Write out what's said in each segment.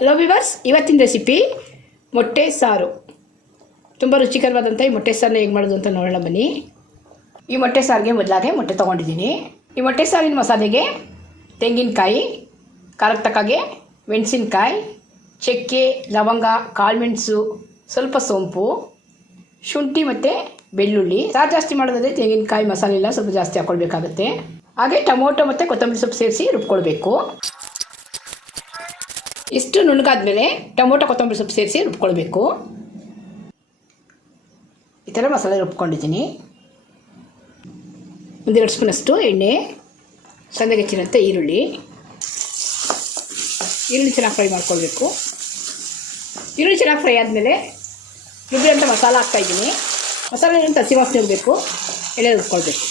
Hello viewers ಇವತ್ತಿನ recipe ಮೊಟ್ಟೆ ಸಾರು. ತುಂಬ ರುಚಿಕರವಾದಂಥ ಈ ಮೊಟ್ಟೆ ಸಾರನ್ನ ಹೇಗೆ ಮಾಡೋದು ಅಂತ ನೋಡೋಣ ಬನ್ನಿ. ಈ ಮೊಟ್ಟೆ ಸಾರಿಗೆ ಮೊದಲಾಗೆ ಮೊಟ್ಟೆ ತೊಗೊಂಡಿದ್ದೀನಿ. ಈ ಮೊಟ್ಟೆ ಸಾರಿನ ಮಸಾಲೆಗೆ ತೆಂಗಿನಕಾಯಿ ಖಾರಕ್ಕೆ ತಕ್ಕಾಗೆ ಮೆಣಸಿನ್ಕಾಯಿ, ಚಕ್ಕೆ, ಲವಂಗ ಕಾಳುಮೆಣಸು ಸ್ವಲ್ಪ ಸೋಂಪು, ಶುಂಠಿ ಮತ್ತು ಬೆಳ್ಳುಳ್ಳಿ. ಸಾರು ಜಾಸ್ತಿ ಮಾಡೋದಾದರೆ ತೆಂಗಿನಕಾಯಿ ಮಸಾಲೆ ಎಲ್ಲ ಸ್ವಲ್ಪ ಜಾಸ್ತಿ ಹಾಕ್ಕೊಳ್ಬೇಕಾಗುತ್ತೆ ಹಾಗೆ ಟೊಮೊಟೊ ಮತ್ತು ಕೊತ್ತಂಬರಿ ಸೊಪ್ಪು ಸೇರಿಸಿ ರುಬ್ಕೊಳ್ಬೇಕು. ಇಷ್ಟು ನುಣ್ಣಗಾದ್ಮೇಲೆ ಟೊಮೊಟೊ, ಕೊತ್ತಂಬರಿ ಸೊಪ್ಪು ಸೇರಿಸಿ ರುಬ್ಕೊಳ್ಬೇಕು. ಈ ಥರ ಮಸಾಲೆ ರುಬ್ಕೊಂಡಿದ್ದೀನಿ. ಒಂದೆರಡು ಸ್ಪೂನಷ್ಟು ಎಣ್ಣೆ, ಸಣ್ಣಗೆ ಹೆಚ್ಚಿನಂಥ ಈರುಳ್ಳಿ. ಈರುಳ್ಳಿ ಚೆನ್ನಾಗಿ ಫ್ರೈ ಮಾಡ್ಕೊಳ್ಬೇಕು. ಈರುಳ್ಳಿ ಚೆನ್ನಾಗಿ ಫ್ರೈ ಆದಮೇಲೆ ರುಬ್ಬಿರೋಂಥ ಮಸಾಲ ಹಾಕ್ತಾಯಿದ್ದೀನಿ ಮಸಾಲೆ ಹಸಿ ವಾಸನೆ ಇರಬೇಕು. ಎಣ್ಣೆ ರುಬ್ಕೊಳ್ಬೇಕು.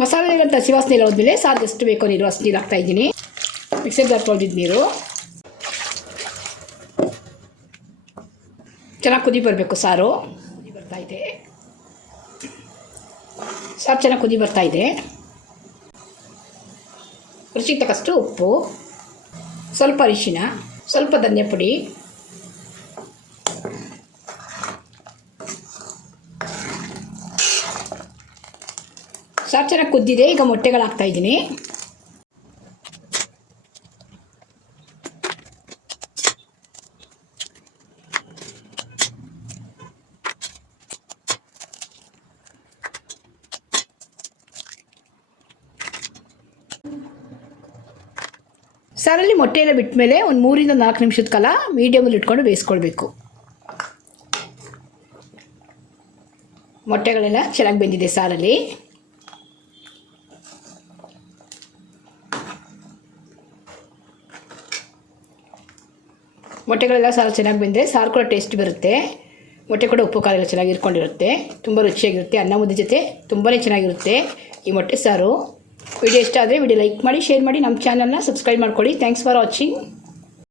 ಮಸಾಲೆ ಸಿವಾಸನೆ ಎಲ್ಲ ಹೋದ್ಮೇಲೆ ಸಾರು ಎಷ್ಟು ಬೇಕೋ ನೀರು, ಅಷ್ಟು ನೀರು ಹಾಕ್ತಾ ಇದ್ದೀನಿ. ಮಿಕ್ಸರ್ ಜಾರ್ ತೊಳೆದಿದ್ದು ನೀರು. ಚೆನ್ನಾಗಿ ಕುದಿ ಬರಬೇಕು ಸಾರು. ಕುದಿ ಬರ್ತಾ ಇದೆ. ಸಾರು ಚೆನ್ನಾಗಿ ಕುದಿ ಬರ್ತಾ ಇದೆ. ರುಚಿಗೆ ತಕ್ಕಷ್ಟು ಉಪ್ಪು. ಸ್ವಲ್ಪ ಅರಿಶಿನ ಸ್ವಲ್ಪ ಧನ್ಯ ಸಾರು ಚೆನ್ನಾಗಿ ಕುದ್ದಿದೆ, ಈಗ ಮೊಟ್ಟೆಗಳು ಹಾಕ್ತಾ ಇದ್ದೀನಿ ಸಾರಲ್ಲಿ ಮೊಟ್ಟೆನ ಬಿಟ್ಟ ಮೇಲೆ ಒಂದು ಮೂರಿಂದ ನಾಲ್ಕು ನಿಮಿಷದ ಕಾಲ ಮೀಡಿಯಮಲ್ಲಿ ಇಟ್ಕೊಂಡು ಬೇಯಿಸ್ಕೊಳ್ಬೇಕು. ಮೊಟ್ಟೆಗಳೆಲ್ಲ ಚೆನ್ನಾಗಿ ಬೆಂದಿದೆ ಸಾರಲ್ಲಿ ಮೊಟ್ಟೆಗಳೆಲ್ಲ ಸಾರು ಚೆನ್ನಾಗಿ ಬೆಂದರೆ ಸಾರು ಕೂಡ ಟೇಸ್ಟ್ ಬರುತ್ತೆ. ಮೊಟ್ಟೆ ಕೂಡ ಉಪ್ಪು, ಖಾರ ಎಲ್ಲ ಚೆನ್ನಾಗಿ ಇರ್ಕೊಂಡಿರುತ್ತೆ. ತುಂಬ ರುಚಿಯಾಗಿರುತ್ತೆ. ಅನ್ನ ಮುದ್ದೆ ಜೊತೆ ತುಂಬಾ ಚೆನ್ನಾಗಿರುತ್ತೆ ಈ ಮೊಟ್ಟೆ ಸಾರು. ವಿಡಿಯೋ ಇಷ್ಟ ಆದರೆ ವಿಡಿಯೋ ಲೈಕ್ ಮಾಡಿ, ಶೇರ್ ಮಾಡಿ. ನಮ್ಮ ಚಾನಲ್ನ ಸಬ್ಸ್ಕ್ರೈಬ್ ಮಾಡ್ಕೊಳ್ಳಿ. Thanks for watching